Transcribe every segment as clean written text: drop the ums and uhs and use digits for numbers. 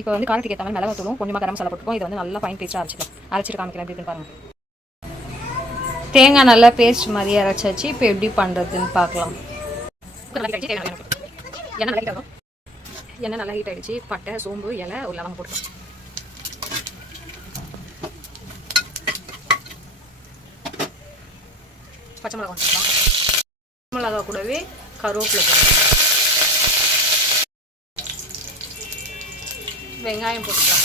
இப்போ வந்து காரத்துக்கு ஏற்ற மாதிரி மிளகாத்தூளும் கொஞ்சமாக கரம் மசாலா போட்டுருக்கோம். இது வந்து நல்லா ஃபைன் பேஸ்ட்டாக அரைச்சிக்கலாம். அரைச்சிட்டு காமிக்கிறேன் எப்படி இருக்குன்னு பாருங்கள். தேங்காய் நல்லா பேஸ்ட் மாதிரி அரைச்சாச்சு. இப்போ எப்படி பண்ணுறதுன்னு பார்க்கலாம். எண்ணெய் நல்லா ஹீட் ஆகிடுச்சு. பட்டை, சோம்பு, இலை, ஒரு லவங்கம் போட்டுக்கலாம். பச்சை மிளகா போட்டுக்கலாம். பச்சை மிளகா கூடவே கருவேப்பிலை போட்டுக்கலாம். வெங்காயம் போட்டுக்கலாம்.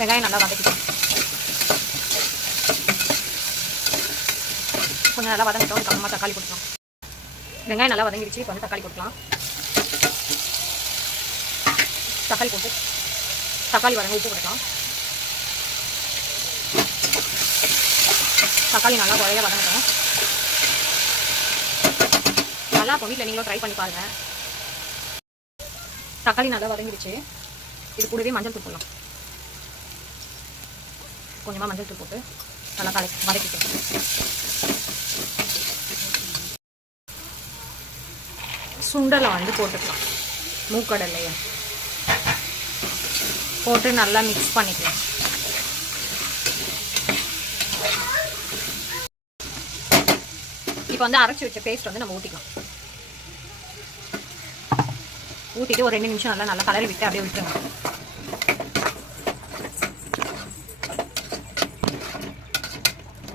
வெங்காயம் நல்லா வதக்கிக்கலாம். கொஞ்சம் நல்லா வதங்கிட்டோம். அதுக்கப்புறமா தக்காளி போட்டுக்கலாம். வெங்காயம் நல்லா வதங்கிடுச்சு. இப்போ வந்து தக்காளி போட்டுக்கலாம். தக்காளி போட்டு தக்காளி வதங்க உப்பு போட்டுக்கலாம். தக்காளி நல்லா குறைய வதங்கட்டும். நல்லா இப்போ வீட்டில் நீங்களும் ட்ரை பண்ணி பாருங்கள். தக்காளி நல்லா வதங்கிடுச்சு. இது கூடவே மஞ்சள் தூள் போடலாம். கொஞ்சமாக மஞ்சள் தூள் போட்டு நல்லா வதக்கிக்கலாம். சுண்டலை வந்து போட்டுக்கலாம். மூக்கடலையை போட்டு நல்லா மிக்ஸ் பண்ணிக்கலாம். இப்போ வந்து அரைச்சி வச்ச பேஸ்ட் வந்து நம்ம ஊற்றிக்கலாம். ஊற்றிட்டு ஒரு 2 நிமிஷம் நல்லா கலரி விட்டு அப்படியே விட்டுருங்க.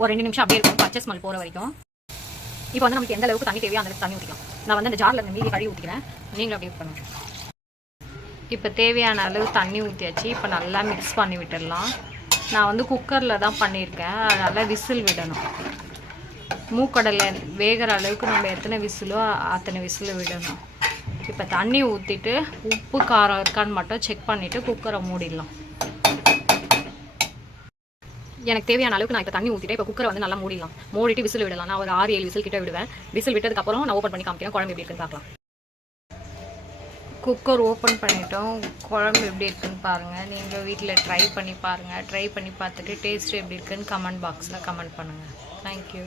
ஒரு 2 நிமிஷம் அப்படியே இருக்கும், பச்சை ஸ்மெல் போகிற வரைக்கும். இப்போ வந்து நமக்கு எந்த அளவுக்கு தண்ணி தேவையோ அந்த அளவுக்கு தண்ணி ஊற்றிக்கலாம். நான் வந்து அந்த ஜாரில் இந்த மீதி கழுவி ஊற்றிக்கிறேன். நீங்களும் அப்படியே பண்ணுங்க. இப்போ தேவையான அளவு தண்ணி ஊற்றியாச்சு. இப்போ நல்லா மிக்ஸ் பண்ணி விட்டுடலாம். நான் வந்து குக்கரில் தான் பண்ணியிருக்கேன். அதனால் விசில் விடணும். மூக்கடலை வேகிற அளவுக்கு நம்ம எத்தனை விசிலோ அத்தனை விசில் விடணும். இப்போ தண்ணி ஊற்றிட்டு உப்பு காரம் இருக்கான்னு மட்டும் செக் பண்ணிவிட்டு குக்கரை மூடிடலாம். எனக்கு தேவையான அளவுக்கு நான் இப்போ தண்ணி ஊற்றிட்டு இப்போ குக்கரை வந்து நல்லா மூடிடலாம். மூடிட்டு விசில் விடலாம். நான் ஒரு 6-7 விசில் கிட்ட விடுவேன். விசில் விட்டதுக்கப்புறம் நான் ஓப்பன் பண்ணி காமிக்கிறேன். குழம்பு எப்படி இருக்குன்னு பார்க்கலாம். குக்கர் ஓப்பன் பண்ணிட்டோம். குழம்பு எப்படி இருக்குன்னு பாருங்கள். நீங்கள் வீட்டில் ட்ரை பண்ணி பாருங்கள். ட்ரை பண்ணி பார்த்துட்டு டேஸ்ட்டு எப்படி இருக்குன்னு கமெண்ட் பாக்ஸில் கமெண்ட் பண்ணுங்கள். தேங்க்யூ.